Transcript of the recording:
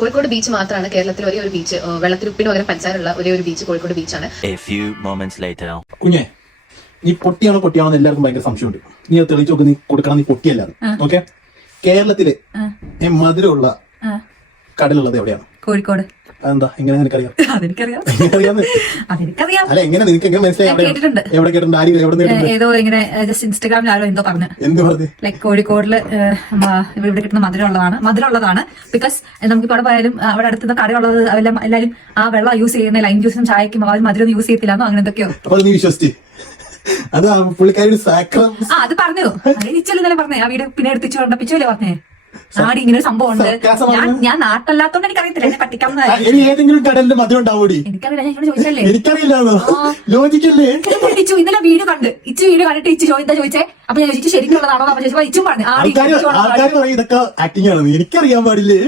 Kozhikode beach മാത്രമാണ് കേരളത്തിൽ ഒരേ ഒരു ബീച്ച്, വെള്ളത്തിൽ ഉപ്പിന് പകരം പഞ്ചാരമുള്ള ഒരേ ഒരു ബീച്ച് കോഴിക്കോട് ബീച്ചാണ്. കുഞ്ഞെ, നീ പൊട്ടിയാണോ എന്ന് എല്ലാവർക്കും ഭയങ്കര സംശയമുണ്ട്. നീ അത് തെളിയിച്ചു നോക്ക്, നീ കൊടുക്കണം, നീ പൊട്ടിയല്ല. ഓക്കെ, കേരളത്തിലെ മധുരമുള്ള കടലുള്ളത് എവിടെയാണ്? കോഴിക്കോട്. അതെന്താ എങ്ങനെ നിനക്കറിയാം? അതെനിക്കറിയാം. അല്ല, എങ്ങനെ നിനക്ക് എങ്ങനെ മനസ്സിലായി? കേട്ടിട്ടുണ്ട്. എവിടെ കേട്ടിട്ടുണ്ട്? ആരും എവിടെ? ഏതോ ഇങ്ങനെ ജസ്റ്റ് ഇൻസ്റ്റാഗ്രാമിൽ ആരോ എന്തോ പറഞ്ഞു. എന്ത് പറഞ്ഞു? ലൈക് കോഴിക്കോടില് ഇവിടെ കിട്ടുന്ന മധുരമുള്ളതാണ്. ബിക്കോസ് നമുക്കിപ്പോ അവിടെ പോയാലും അവിടെ അടുത്തുനിന്ന് കടയുള്ളത് എല്ലാവരും ആ വെള്ളം യൂസ് ചെയ്യുന്ന ലൈം ജ്യൂസിനും ചായക്കും അവർ മധുരം യൂസ് ചെയ്യത്തില്ലാന്നോ അങ്ങനെ എന്തൊക്കെയോ. അപ്പോൾ നീ വിശ്വസിച്ച്? അത് പുള്ളിക്കാരി സാക്രം. അത് പറഞ്ഞു. ഇച്ചല്ലേ പറഞ്ഞേ, ആ വീട് പിന്നെ എടുത്തിച്ചു കൊണ്ടപ്പിച്ചല്ലേ പറഞ്ഞേ. നാടി ഇങ്ങനെ ഒരു സംഭവം ഉണ്ട്. ഞാൻ നാട്ടല്ലാത്തോണ്ട് എനിക്കറിയത്തില്ല, എന്നെ പറ്റിക്കാവുന്ന ഏതെങ്കിലും കടലിൽ മധുരം ഉണ്ടാവൂടി? എനിക്കറിയില്ല, ഞാൻ ഇവിടെ ചോദിച്ചല്ലേ. എനിക്കറിയില്ലാന്നോ? ലോജിക്കല്ലേ? ഇന്നലെ വീഡിയോ കണ്ടിട്ട് ഇച്ചു എന്താ ചോദിച്ചേ? അപ്പൊ ഞാൻ ചോദിച്ചു ശരിക്കുള്ളതാണോ? അപ്പൊ ചോദിച്ചപ്പോ ഇച്ചും പറഞ്ഞു ആൾക്കാർ പറയും ഇതൊക്കെ ആക്ടിങ് ആണെന്ന്. എനിക്കറിയാൻ പാടില്ലേ?